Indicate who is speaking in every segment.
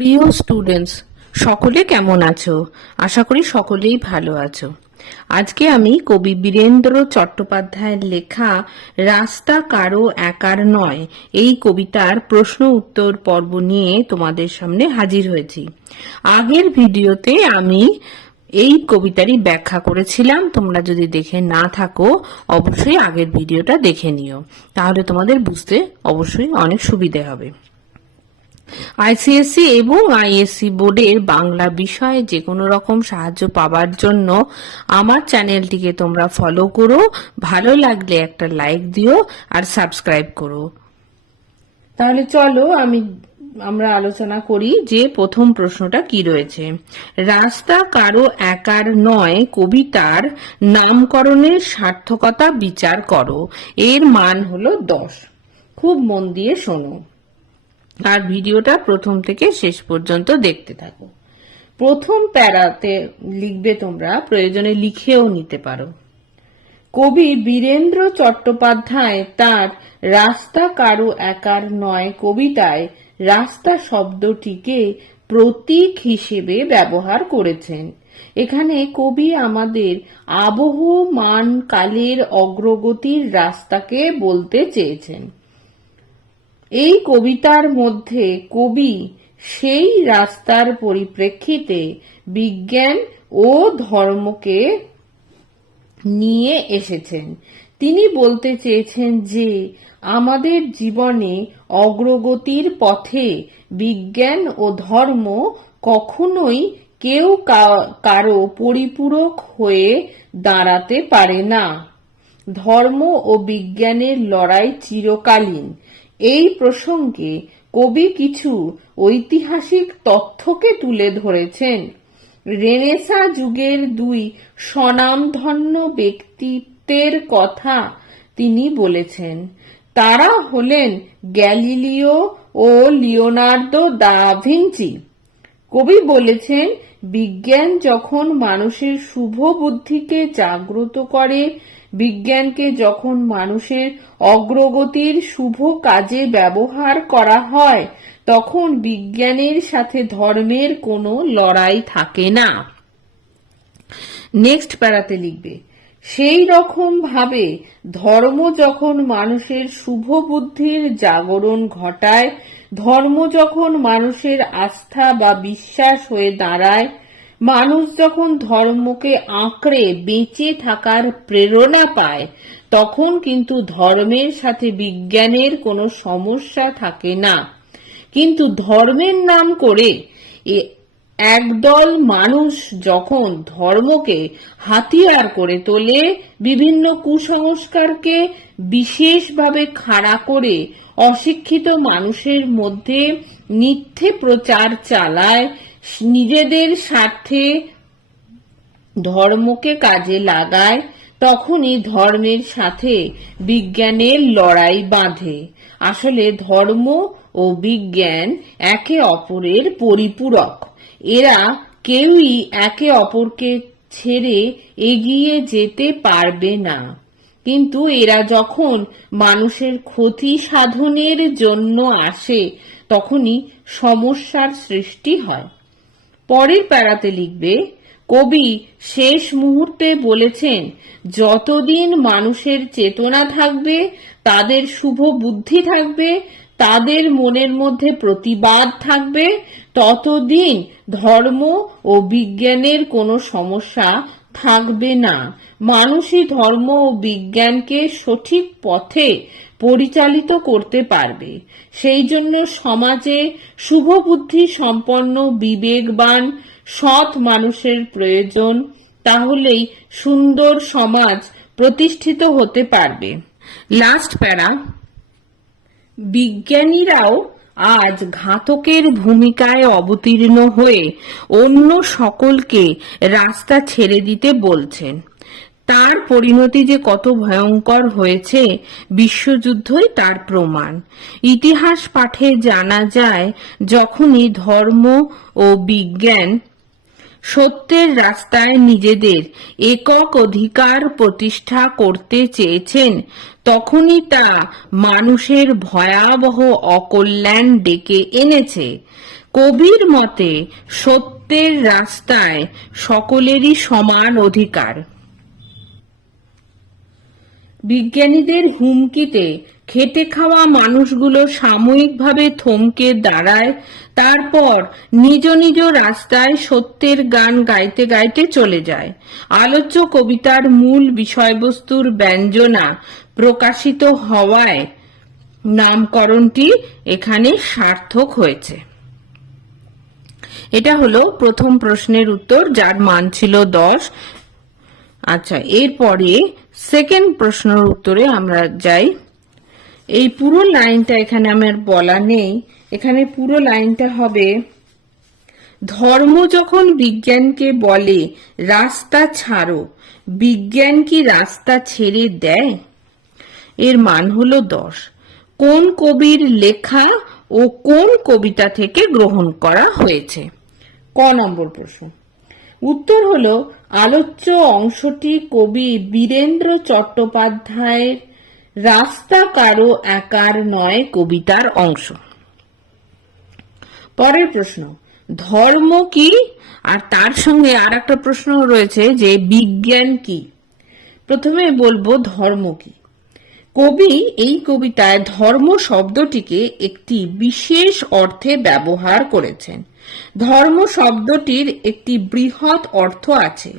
Speaker 1: প্রিয় স্টুডেন্টস সকলে কেমন আছো? আশা করি সকলেই ভালো আছো। আজকে আমি কবি বীরেন্দ্র চট্টোপাধ্যায়ের লেখা রাস্তা কারও একার নয় এই কবিতার প্রশ্ন উত্তর পর্ব নিয়ে তোমাদের সামনে হাজির হয়েছি। আগের ভিডিওতে আমি এই কবিতারই ব্যাখ্যা করেছিলাম। তোমরা যদি দেখে না থাকো, অবশ্যই আগের ভিডিওটা দেখে নিও। তাহলে তোমাদের বুঝতে অবশ্যই অনেক সুবিধে হবে। আইসিএসসি এবং আইএসসি বোর্ডের বাংলা বিষয়ে যে কোনো রকম সাহায্য পাবার জন্য আমার চ্যানেলটিকে তোমরা ফলো করো। ভালো লাগলে একটা লাইক দিও আর সাবস্ক্রাইব করো। তাহলে চলো আমি, আমরা আলোচনা করি যে প্রথম প্রশ্নটা কি রয়েছে। রাস্তা কারও একার নয়, কবিতার নামকরণের সার্থকতা বিচার করো। এর মান হলো দশ। খুব মন দিয়ে শোনো। আর ভিডিওটা প্রথম থেকে শেষ পর্যন্ত দেখতে থাকো। প্রথম প্যারাতে লিখবে তোমরা, প্রয়োজনে লিখেও নিতে পারো। কবি বীরেন্দ্র চট্টোপাধ্যায় তার রাস্তা কারও একার নয় কবিতায় রাস্তা শব্দটিকে প্রতীক হিসেবে ব্যবহার করেছেন। এখানে কবি আমাদের আবহমান কালের অগ্রগতির রাস্তাকে বলতে চেয়েছেন। এই কবিতার মধ্যে কবি সেই রাস্তার পরিপ্রেক্ষিতে বিজ্ঞান ও ধর্মকে নিয়ে এসেছেন। তিনি বলতে চেয়েছেন যে, আমাদের জীবনে অগ্রগতির পথে বিজ্ঞান ও ধর্ম কখনোই কেউ কারও পরিপূরক হয়ে দাঁড়াতে পারে না। ধর্ম ও বিজ্ঞানের লড়াই চিরকালীন। এই প্রসঙ্গে কবি কিছু ঐতিহাসিক তথ্যকে তুলে ধরেছেন। রেনেসা যুগের দুই স্বনামধন্য ব্যক্তিত্বের কথা তিনি বলেছেন। তারা হলেন গ্যালিলিও ও লিওনার্দো দা ভিঞ্চি। কবি বলেছেন, বিজ্ঞান যখন মানুষের শুভ বুদ্ধিকে জাগ্রত করে বিজ্ঞানকে যখন মানুষের অগ্রগতির শুভ কাজে ব্যবহার করা হয়, তখন বিজ্ঞানের সাথে ধর্মের কোনো লড়াই থাকে না। নেক্সট প্যারাতে লিখবে, সেই রকম ভাবে ধর্ম যখন মানুষের শুভ বুদ্ধির জাগরণ ঘটায়, ধর্ম যখন মানুষের আস্থা বা বিশ্বাস হয়ে দাঁড়ায় মানুষ যখন ধর্মকে আঁকড়ে বেঁচে থাকার প্রেরণা পায়, তখন কিন্তু ধর্মের সাথে বিজ্ঞানের কোনো সমস্যা থাকে না। কিন্তু ধর্মের নাম করে একদল মানুষ যখন ধর্মকে হাতিয়ার করে তোলে, বিভিন্ন কুসংস্কারকে বিশেষভাবে খাড়া করে অশিক্ষিত মানুষের মধ্যে মিথ্যে প্রচার চালায় নিজেদের স্বার্থে ধর্মকে কাজে লাগায়, তখনই ধর্মের সাথে বিজ্ঞানের লড়াই বাঁধে। আসলে ধর্ম ও বিজ্ঞান একে অপরের পরিপূরক। এরা কেউই একে অপরকে ছেড়ে এগিয়ে যেতে পারবে না। কিন্তু এরা যখন মানুষের ক্ষতি সাধনের জন্য আসে, তখনই সমস্যার সৃষ্টি হয়। পরের লিখবে, কবি, শেষ মুহূর্তে বলেছেন, যতদিন মানুষের চেতনা থাকবে, তাদের শুভ বুদ্ধি থাকবে, তাদের মনের মধ্যে প্রতিবাদ থাকবে, ততদিন ধর্ম ও বিজ্ঞানের কোনো সমস্যা থাকবে না। মানুষই ধর্ম ও বিজ্ঞানকে সঠিক পথে পরিচালিত করতে পারবে। সেই জন্য সমাজে শুভ বুদ্ধি সম্পন্ন, বিবেকবান, সৎ মানুষের প্রয়োজন। তাহলেই সুন্দর সমাজ প্রতিষ্ঠিত হতে পারবে। লাস্ট প্যারা। বিজ্ঞানীরাও আজ ঘাতকের ভূমিকায় অবতীর্ণ হয়ে অন্য সকলকে রাস্তা ছেড়ে দিতে বলছেন। তার পরিণতি যে কত ভয়ঙ্কর হয়েছে, বিশ্বযুদ্ধই তার প্রমাণ। ইতিহাস পাঠে জানা যায়, যখনই ধর্ম ও বিজ্ঞান সত্যের রাস্তায় নিজেদের একক অধিকার প্রতিষ্ঠা করতে চেয়েছেন, তখনই তা মানুষের ভয়াবহ অকল্যাণ ডেকে এনেছে। কবির মতে, সত্যের রাস্তায় সকলেরই সমান অধিকার। বিজ্ঞানীদের হুমকিতে খেটে খাওয়া মানুষগুলো সাময়িকভাবে থমকে দাঁড়ায়, তারপর নিজ নিজ রাস্তায় সত্যের গান গাইতে গাইতে চলে যায়। আলোচ্য কবিতার মূল বিষয়বস্তুর ব্যঞ্জনা প্রকাশিত হওয়ায় নামকরণটি এখানে সার্থক হয়েছে। এটা হলো প্রথম প্রশ্নের উত্তর, যার মান ছিল দশ। আচ্ছা এরপরে সেকেন্ড প্রশ্নের উত্তরে আমরা যাই। এই পুরো লাইনটা এখানে আমার বলা নেই। এখানে পুরো লাইনটা হবে, ধর্ম যখন বিজ্ঞানকে বলে, রাস্তা ছাড়ো। বিজ্ঞান কি রাস্তা ছেড়ে দেয়? এর মান হলো দশ। কোন কবির লেখা ও কোন কবিতা থেকে গ্রহণ করা হয়েছে? ক নম্বর প্রশ্ন। উত্তর হলো আলোচ্য অংশটি কবি বীরেন্দ্র চট্টোপাধ্যায়ের রাস্তা কারও একার নয় কবিতার অংশ। পরের প্রশ্ন, ধর্ম কি? আর তার সঙ্গে আর একটা প্রশ্ন রয়েছে যে বিজ্ঞান কি? প্রথমে বলব ধর্ম কি। কবি এই কবিতায় ধর্ম শব্দটিকে একটি বিশেষ অর্থে ব্যবহার করেছেন। ধর্ম শব্দটির একটি বৃহৎ অর্থ আছে।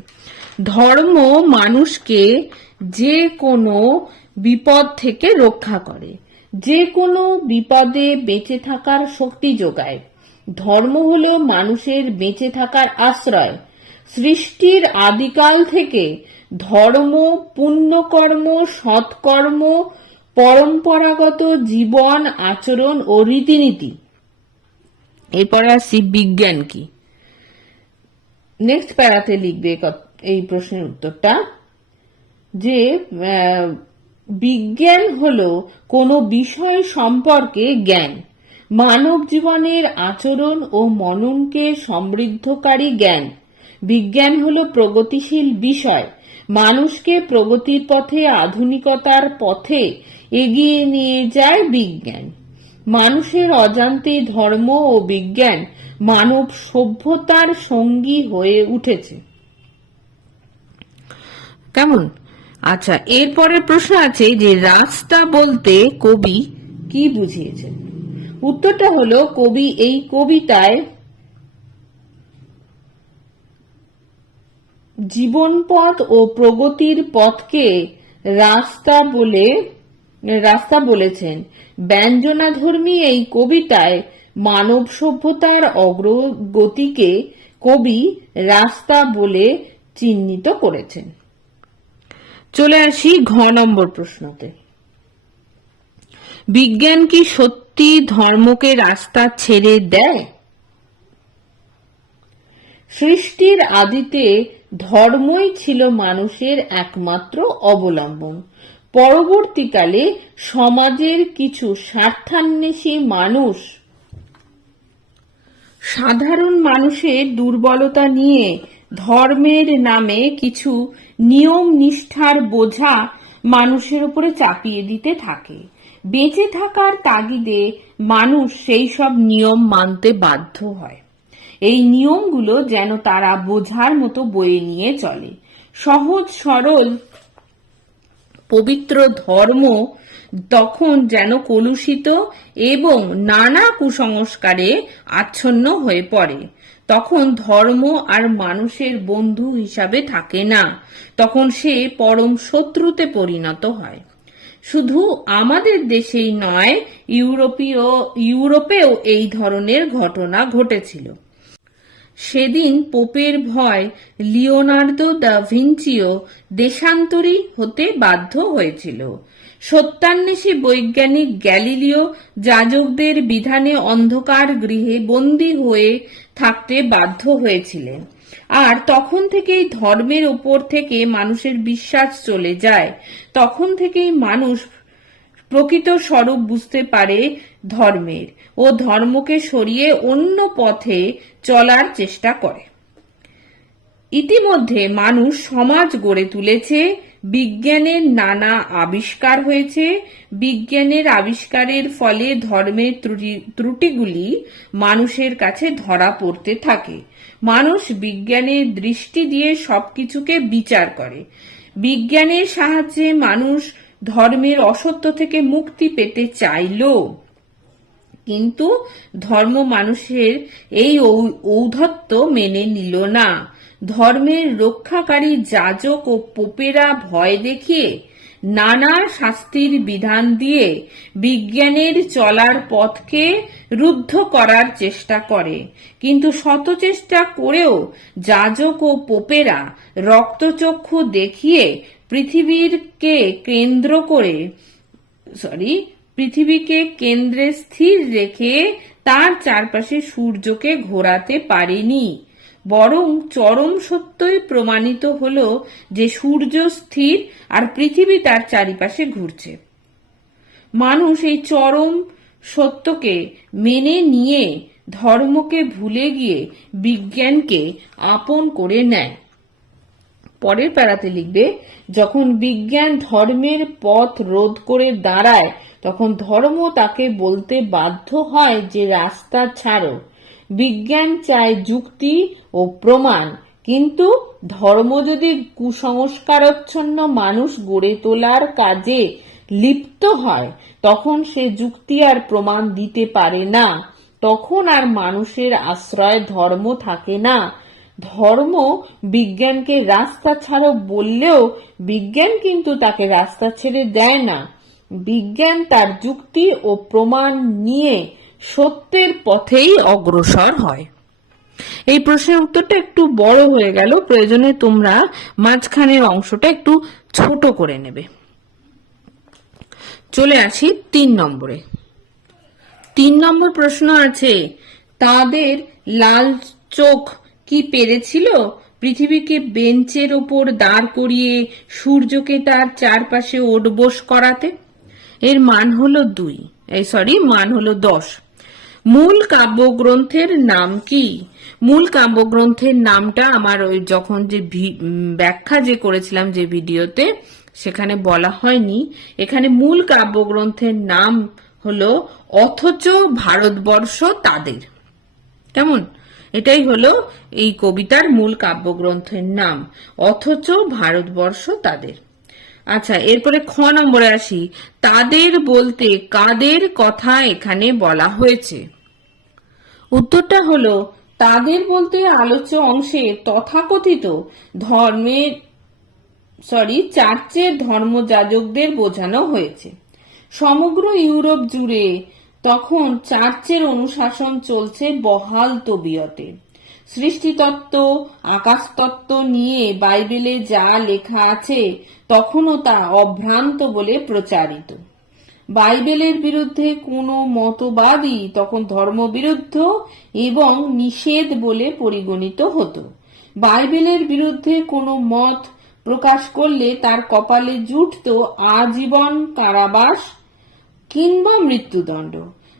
Speaker 1: ধর্ম মানুষকে যে কোনো বিপদ থেকে রক্ষা করে। যে কোনো বিপদে বেঁচে থাকার শক্তি যোগায়। ধর্ম হল মানুষের বেঁচে থাকার আশ্রয়। সৃষ্টির আদিকাল থেকে ধর্ম, পুণ্যকর্ম, সৎকর্ম, পরম্পরাগত জীবন, আচরণ ও রীতিনীতি এরপর আসছি বিজ্ঞান কি? নেক্সট প্যারাতে লিখবে এই প্রশ্নের উত্তরটা যে বিজ্ঞান হল কোনো বিষয় সম্পর্কে জ্ঞান। মানব জীবনের আচরণ ও মননকে সমৃদ্ধকারী জ্ঞান। বিজ্ঞান হল প্রগতিশীল বিষয়। মানুষকে প্রগতির পথে, আধুনিকতার পথে এগিয়ে নিয়ে যায় বিজ্ঞান। মানুষের অজান্তে ধর্ম ও বিজ্ঞান মানব সভ্যতার সঙ্গী হয়ে উঠেছে। কেমন? আচ্ছা এরপরে প্রশ্ন আছে যে রাস্তা বলতে কবি কি বুঝিয়েছেন? উত্তরটা হলো কবি এই কবিতায় জীবন পথ ও প্রগতির পথকে রাস্তা বলে রাস্তা বলেছেন, ব্যঞ্জনাধর্মী এই কবিতায় মানব সভ্যতার অগ্রগতিকে কবি রাস্তা বলে চিহ্নিত করেছেন। চলে আসি ঘ নম্বর প্রশ্নতে। বিজ্ঞান কি সত্যি ধর্মকে রাস্তা ছেড়ে দেয়? সৃষ্টির আদিতে ধর্মই ছিল মানুষের একমাত্র অবলম্বন। পরবর্তীকালে সমাজের কিছু স্বার্থান্বেষী মানুষ সাধারণ মানুষের দুর্বলতা নিয়ে ধর্মের নামে কিছু নিয়ম নিষ্ঠার বোঝা মানুষের উপরে চাপিয়ে দিতে থাকে। বেঁচে থাকার তাগিদে মানুষ সেই সব নিয়ম মানতে বাধ্য হয়। এই নিয়মগুলো যেন তারা বোঝার মতো বয়ে নিয়ে চলে। সহজ সরল পবিত্র ধর্ম তখন যেন কলুষিত এবং নানা কুসংস্কারে আচ্ছন্ন হয়ে পড়ে। তখন ধর্ম আর মানুষের বন্ধু হিসাবে থাকে না। তখন সে পরম শত্রুতে পরিণত হয়। শুধু আমাদের দেশেই নয়, ইউরোপীয়, ইউরোপেও এই ধরনের ঘটনা ঘটেছিল। সেদিন পোপের ভয় লিওনার্দো দা ভিঞ্চিও দেশান্তরী হতে বাধ্য হয়েছিল। সত্যান্বেষী বৈজ্ঞানিক গ্যালিলিও যাজকদের বিধানে অন্ধকার গৃহে বন্দী হয়ে থাকতে বাধ্য হয়েছিলেন। আর তখন থেকেই ধর্মের ওপর থেকে মানুষের বিশ্বাস চলে যায়। তখন থেকেই মানুষ প্রকৃত স্বরূপ বুঝতে পারে ধর্মের। ও ধর্মকে সরিয়ে অন্য পথে চলার চেষ্টা করে। ইতিমধ্যে মানুষ সমাজ গড়ে তুলেছে, বিজ্ঞানের নানা আবিষ্কার হয়েছে। বিজ্ঞানের আবিষ্কারের ফলে ধর্মের ত্রুটিগুলি মানুষের কাছে ধরা পড়তে থাকে। মানুষ বিজ্ঞানের দৃষ্টি দিয়ে সবকিছুকে বিচার করে। বিজ্ঞানের সাহায্যে মানুষ ধর্মের অসত্য থেকে মুক্তি পেতে চাইলো কিন্তু ধর্ম মানুষের এই ঔ- ঔদ্ধত্য মেনে নিল না। ধর্মের রক্ষাকারী যাজক ও পোপেরা ভয় দেখিয়ে নানা শাস্তির বিধান দিয়ে বিজ্ঞানের চলার পথকে রুদ্ধ করার চেষ্টা করে। কিন্তু শত চেষ্টা করেও যাজক ও পোপেরা রক্তচক্ষু দেখিয়ে পৃথিবীরকে কেন্দ্র করে সরি পৃথিবীকে কেন্দ্রে স্থির রেখে তার চারপাশে সূর্যকে ঘোরাতে পারেনি। বরং চরম সত্যই প্রমাণিত হলো যে সূর্য স্থির আর পৃথিবী তার চারিপাশে ঘুরছে। মানুষ এই চরম সত্যকে মেনে নিয়ে ধর্মকে ভুলে গিয়ে বিজ্ঞানকে আপন করে নেয়। পরের প্যারাতে লিখবে, যখন বিজ্ঞান ধর্মের পথ রোধ করে দাঁড়ায়, তখন ধর্ম তাকে বলতে বাধ্য হয় যে রাস্তা ছাড়ো। বিজ্ঞান চায় যুক্তি ও প্রমাণ, কিন্তু ধর্ম যদি কুসংস্কারচ্ছন্ন মানুষ গড়ে তোলার কাজে লিপ্ত হয়, তখন সে যুক্তি আর প্রমাণ দিতে পারে না। তখন আর মানুষের আশ্রয় ধর্ম থাকে না। ধর্ম বিজ্ঞানকে রাস্তা ছাড়ো বললেও বিজ্ঞান কিন্তু তাকে রাস্তা ছেড়ে দেয় না। বিজ্ঞান তার যুক্তি ও প্রমাণ নিয়ে সত্যের পথেই অগ্রসর হয়। এই প্রশ্নের উত্তরটা একটু বড় হয়ে গেল। প্রয়োজনে তোমরা মাঝখানের অংশটা একটু ছোট করে নেবে। চলে আসি তিন নম্বরে। তিন নম্বর প্রশ্ন আছে, তাদের লাল চোখ কি পেরেছিল? পৃথিবীকে বেঞ্চের ওপর দাঁড় করিয়ে সূর্যকে তার চারপাশে ওঠবোস করাতে? এর মান হলো দুই। এই সরি মান হলো দশ। মূল কাব্যগ্রন্থের নাম কি? মূল কাব্যগ্রন্থের নামটা আমার ওই যখন যে ব্যাখ্যা যে করেছিলাম যে ভিডিওতে, সেখানে বলা হয়নি। এখানে মূল কাব্যগ্রন্থের নাম হলো অথচ ভারতবর্ষ তাদের। কেমন? এটাই হলো এই কবিতার মূল কাব্যগ্রন্থের নাম, অথচ ভারতবর্ষ তাদের। আচ্ছা এরপরে খ নম্বরে আসি। তাদের বলতে কাদের কথা এখানে বলা হয়েছে? উত্তরটা হলো, তাদের বলতে আলোচ্য অংশে তথাকথিত ধর্মের সরি চার্চের ধর্মযাজকদের বোঝানো হয়েছে। সমগ্র ইউরোপ জুড়ে তখন চার্চের অনুশাসন চলছে বহাল তবিয়তে। সৃষ্টিতত্ত্ব, আকাশতত্ত্ব নিয়ে বাইবেলে যা লেখা আছে, তখনও তা অভ্রান্ত বলে প্রচারিত। বাইবেলের বিরুদ্ধে কোনো মতবাদই তখন ধর্মবিরুদ্ধ এবং নিষেধ বলে পরিগণিত হতো। বাইবেলের বিরুদ্ধে কোনো মত প্রকাশ করলে তার কপালে জুটত আজীবন কারাবাস কিংবা মৃত্যুদণ্ড।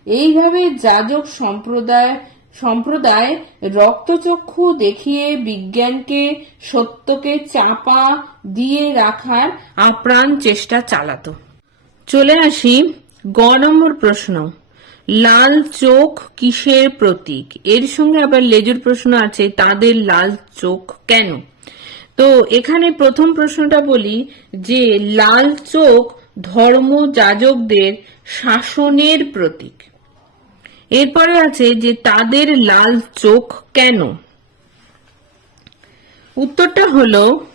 Speaker 1: এইভাবে যাজক সম্প্রদায় সম্প্রদায় রক্তচক্ষু দেখিয়ে বিজ্ঞানকে, সত্যকে চাপা দিয়ে রাখার আপ্রাণ চেষ্টা চালাতো। চলে আসি গ নম্বর প্রশ্ন। লাল চোখ কিসের প্রতীক? এর সঙ্গে আবার লেজুর প্রশ্ন আছে, তাদের লাল চোখ কেন? তো এখানে প্রথম প্রশ্নটা বলি যে, লাল চোখ ধর্ম যাজকদের শাসনের প্রতীক। এরপরে আছে যে তাদের লাল চোখ কেন? উত্তরটা হলো,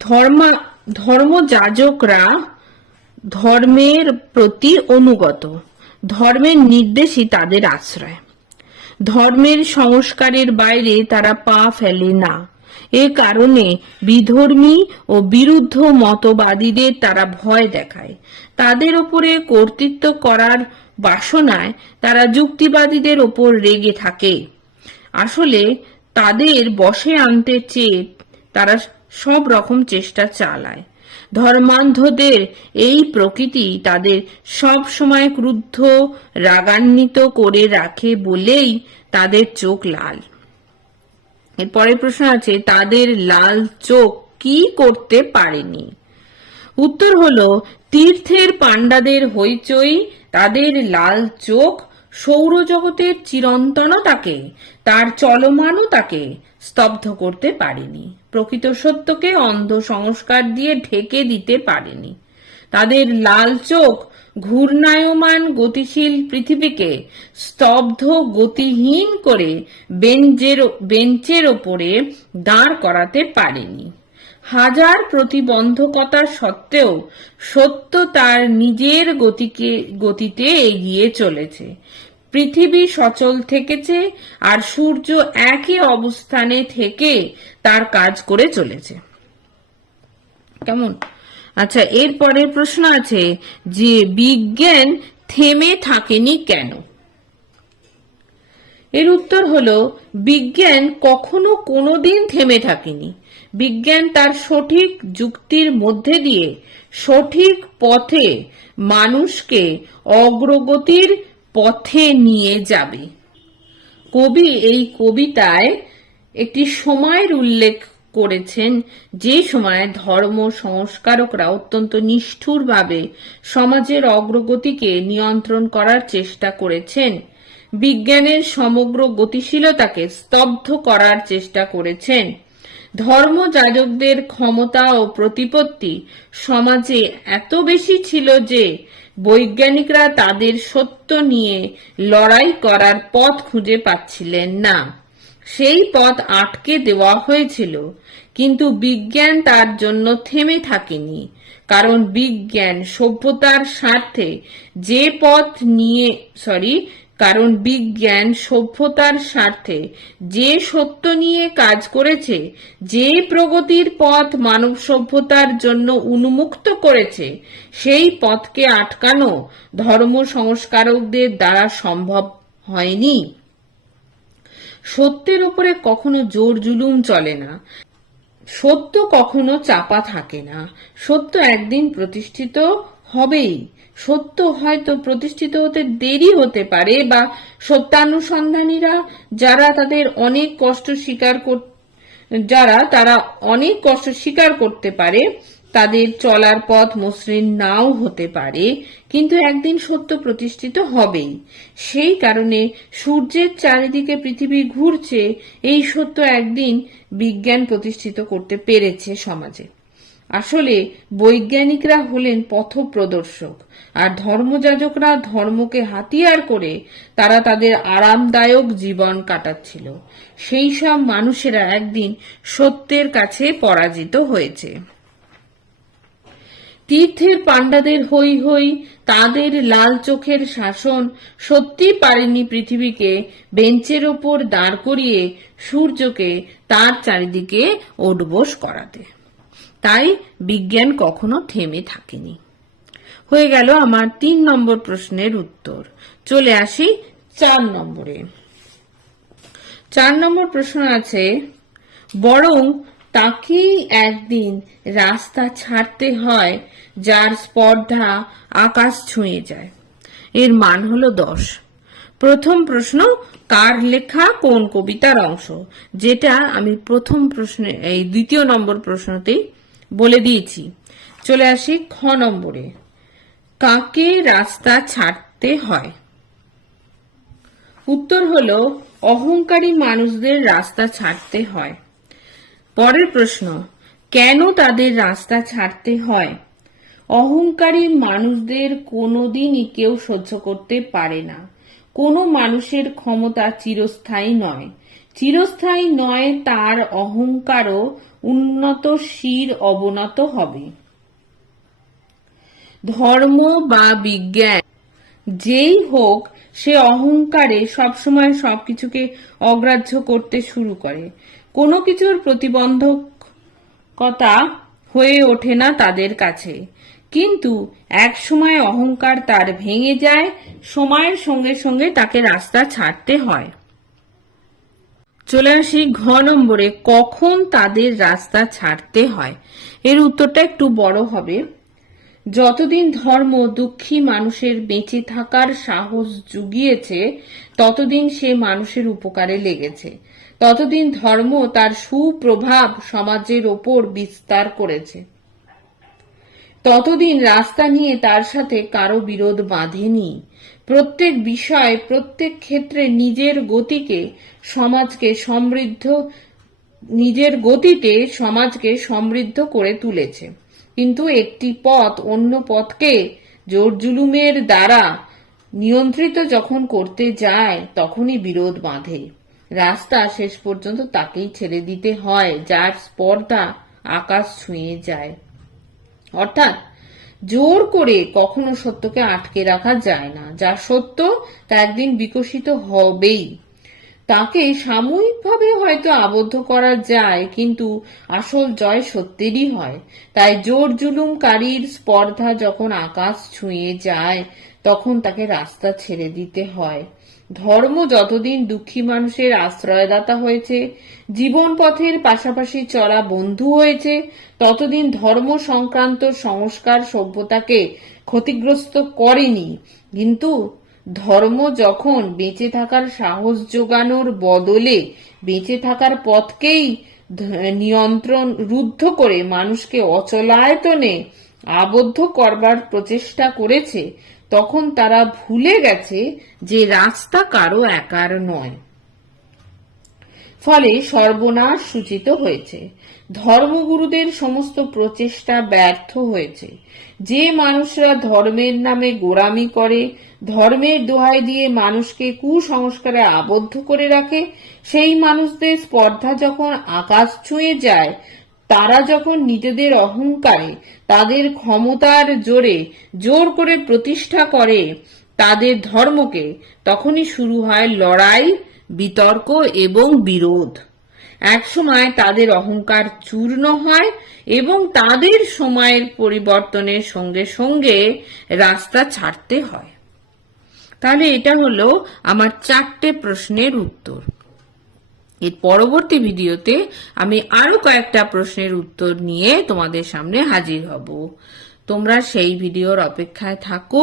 Speaker 1: ধর্ম ধর্মযাজকরা ধর্মের প্রতি অনুগত। ধর্মের নির্দেশই তাদের আশ্রয়। ধর্মের সংস্কারের বাইরে তারা পা ফেলে না। এ কারণে বিধর্মী ও বিরুদ্ধ মতবাদীদের তারা ভয় দেখায়। তাদের ওপরে কর্তৃত্ব করার বাসনায় তারা যুক্তিবাদীদের ওপর রেগে থাকে। আসলে তাদের বসে আনতে চেয়ে তারা সব রকম চেষ্টা চালায়। ধর্মান্ধদের এই প্রকৃতি তাদের সব সময় ক্রুদ্ধ, রাগান্বিত করে রাখে বলেই তাদের চোখ লাল। এর পরের প্রশ্ন আছে, তাদের লাল চোখ কি করতে পারেনি? উত্তর হলো, তীর্থের পাণ্ডাদের হইচই, তাদের লাল চোখ সৌরজগতের চিরন্তনতাকে তার চলমানতাকে স্তব্ধ করতে পারেনি। প্রকৃত সত্যকে অন্ধ সংস্কার দিয়ে ঢেকে দিতে পারেনি। তাদের লাল চোখ ঘূর্ণায়মান গতিশীল পৃথিবীকে স্তব্ধ গতিহীন করে বেঞ্চের বেঞ্চের ওপরে দাঁড় করাতে পারেনি। হাজার প্রতিবন্ধকতা সত্ত্বেও সত্য তার নিজের গতিকে গতিতে এগিয়ে চলেছে। পৃথিবী সচল থেকেছে আর সূর্য একই অবস্থানে থেকে তার কাজ করে চলেছে। কেমন? আচ্ছা এর পরের প্রশ্ন আছে যে বিজ্ঞান থেমে থাকেনি কেন? এর উত্তর হলো, বিজ্ঞান কখনো কোনোদিন থেমে থাকেনি। বিজ্ঞান তার সঠিক যুক্তির মধ্যে দিয়ে সঠিক পথে মানুষকে অগ্রগতির পথে নিয়ে যাবে। কবি এই কবিতায় একটি সময়ের উল্লেখ করেছেন যে সময়ে ধর্ম সংস্কারকরা অত্যন্ত নিষ্ঠুরভাবে সমাজের অগ্রগতিকে নিয়ন্ত্রণ করার চেষ্টা করেছেন। বিজ্ঞানের সমগ্র গতিশীলতাকে স্তব্ধ করার চেষ্টা করেছেন। ধর্মযাজকদের ক্ষমতা ও প্রতিপত্তি সমাজে এত বেশি ছিল যে বৈজ্ঞানিকরা তাদের সত্য নিয়ে লড়াই করার পথ খুঁজে পাচ্ছিলেন না। সেই পথ আটকে দেওয়া হয়েছিল, কিন্তু বিজ্ঞান তার জন্য থেমে থাকেনি, কারণ বিজ্ঞান সভ্যতার স্বার্থে যে পথ নিয়ে সরি কারণ বিজ্ঞান সভ্যতার স্বার্থে যে সত্য নিয়ে কাজ করেছে, যে প্রগতির পথ মানব সভ্যতার জন্য উন্মুক্ত করেছে, সেই পথকে আটকানো ধর্ম সংস্কারকদের দ্বারা সম্ভব হয়নি। সত্যের উপরে কখনো জোর জুলুম চলে না। সত্য কখনো চাপা থাকে না। সত্য একদিন প্রতিষ্ঠিত হবেই। সত্য হয়তো প্রতিষ্ঠিত হতে দেরি হতে পারে বা সত্যানুসন্ধানীরা যারা তাদের অনেক কষ্ট স্বীকার কর যারা তারা অনেক কষ্ট স্বীকার করতে পারে তাদের চলার পথ মসৃণ নাও হতে পারে, কিন্তু একদিন সত্য প্রতিষ্ঠিত হবেই। সেই কারণে সূর্যের চারিদিকে পৃথিবী ঘুরছে, এই সত্য একদিন বিজ্ঞান প্রতিষ্ঠিত করতে পেরেছে সমাজে। আসলে বৈজ্ঞানিকরা হলেন পথপ্রদর্শক, আর ধর্মযাজকরা ধর্মকে হাতিয়ার করে তারা তাদের আরামদায়ক জীবন কাটাচ্ছিল। সেই সব মানুষেরা একদিন সত্যের কাছে পরাজিত হয়েছে। তীর্থের পাণ্ডাদের হই হই তাদের লাল চোখের শাসন সত্যি পারেনি পৃথিবীকে বেঞ্চের ওপর দাঁড় করিয়ে সূর্যকে তার চারিদিকে ওডবোস করাতে। তাই বিজ্ঞান কখনো থেমে থাকেনি। হয়ে গেল আমার তিন নম্বর প্রশ্নের উত্তর। চলে আসি চার নম্বরে। চার নম্বর প্রশ্ন আছে, বরং তাকেই একদিন রাস্তা ছাড়তে হয় যার স্পর্ধা আকাশ ছুঁয়ে যায়। এর মান হলো দশ। প্রথম প্রশ্ন কার লেখা কোন কবিতার অংশ? যেটা আমি প্রথম প্রশ্নে, এই দ্বিতীয় নম্বর প্রশ্নতেই বলে দিয়েছি। চলে আসি খ নম্বরে। কাকে রাস্তা ছাড়তে হয়? উত্তর হলো, অহংকারী মানুষদের রাস্তা ছাড়তে হয়। পরের প্রশ্ন, কেন তাদের রাস্তা ছাড়তে হয়? অহংকারী মানুষদের কোনোদিনই কেউ সহ্য করতে পারে না। কোনো মানুষের ক্ষমতা চিরস্থায়ী নয়। চিরস্থায়ী নয়, তার অহংকারও উন্নত শির অবনত হবে। ধর্ম বা বিজ্ঞান, যেই হোক, সে অহংকারে সবসময় সবকিছুকে অগ্রাহ্য করতে শুরু করে। কোনো কিছুর প্রতিবন্ধকতা হয়ে ওঠে না তাদের কাছে। কিন্তু এক সময় অহংকার তার ভেঙে যায়, সময়ের সঙ্গে সঙ্গে তাকে রাস্তা ছাড়তে হয়। চলে আসি ঘ নম্বরে, কখন তাদের রাস্তা ছাড়তে হয়? এর উত্তরটা একটু বড় হবে। যতদিন ধর্ম দুঃখী মানুষের বেঁচে থাকার সাহস জুগিয়েছে, ততদিন সে মানুষের উপকারে লেগেছে। ততদিন ধর্ম তার সুপ্রভাব সমাজের ওপর বিস্তার করেছে। ততদিন রাস্তা নিয়ে তার সাথে কারও বিরোধ বাঁধেনি। প্রত্যেক বিষয়, প্রত্যেক ক্ষেত্রে নিজের গতিকে সমাজকে সমৃদ্ধ, নিজের গতিতে সমাজকে সমৃদ্ধ করে তুলেছে। কিন্তু একটি পথ অন্য পথকে জোর জুলুমের দ্বারা নিয়ন্ত্রিত যখন করতে যায়, তখনই বিরোধ বাঁধে। রাস্তা শেষ পর্যন্ত তাকেই ছেড়ে দিতে হয়, যার স্পর্ধা আকাশ ছুঁয়ে যায়। অর্থাৎ জোর করে কখনো সত্যকে আটকে রাখা যায় না। যা সত্য তা একদিন বিকশিত হবেই। তাকে সাময়িকভাবে হয়তো আবদ্ধ করা যায়, কিন্তু আসল জয় সত্যেরই হয়। তাই জোর জুলুমকারীর স্পর্ধা যখন আকাশ ছুঁয়ে যায়, তখন তাকে রাস্তা ছেড়ে দিতে হয়। ধর্ম যতদিন দুঃখী মানুষের আশ্রয়দাতা হয়েছে জীবন পথের পাশাপাশি চলা বন্ধু হয়েছে, ততদিন ধর্ম সংক্রান্ত সংস্কার সভ্যতাকে ক্ষতিগ্রস্ত করেনি। কিন্তু ধর্ম যখন বেঁচে থাকার সাহস যোগানোর বদলে বেঁচে থাকার পথকেই নিয়ন্ত্রণ রুদ্ধ করে মানুষকে অচলায়তনে আবদ্ধ করবার প্রচেষ্টা করেছে তখন তারা ভুলে গেছে যে রাস্তা কারও একার নয়। ফলে সর্বনাশ সূচিত হয়েছে। ধর্মগুরুদের সমস্ত প্রচেষ্টা ব্যর্থ হয়েছে। যে মানুষরা ধর্মের নামে গোড়ামি করে, ধর্মের দোহাই দিয়ে মানুষকে কুসংস্কারে আবদ্ধ করে রাখে, সেই মানুষদের স্পর্ধা যখন আকাশ ছুঁয়ে যায় তারা যখন নিজেদের অহংকারে, তাদের ক্ষমতার জোরে জোর করে প্রতিষ্ঠা করে তাদের ধর্মকে, তখনই শুরু হয় লড়াই, বিতর্ক এবং বিরোধ। একসময় তাদের অহংকার চূর্ণ হয় এবং তাদের সময়ের পরিবর্তনের সঙ্গে সঙ্গে রাস্তা ছাড়তে হয়। তাহলে এটা হলো আমার চারটে প্রশ্নের উত্তর। এর পরবর্তী ভিডিওতে আমি আরও কয়েকটা প্রশ্নের উত্তর নিয়ে তোমাদের সামনে হাজির হব। তোমরা সেই ভিডিওর অপেক্ষায় থাকো।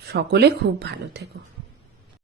Speaker 1: সকলে খুব ভালো থেকো।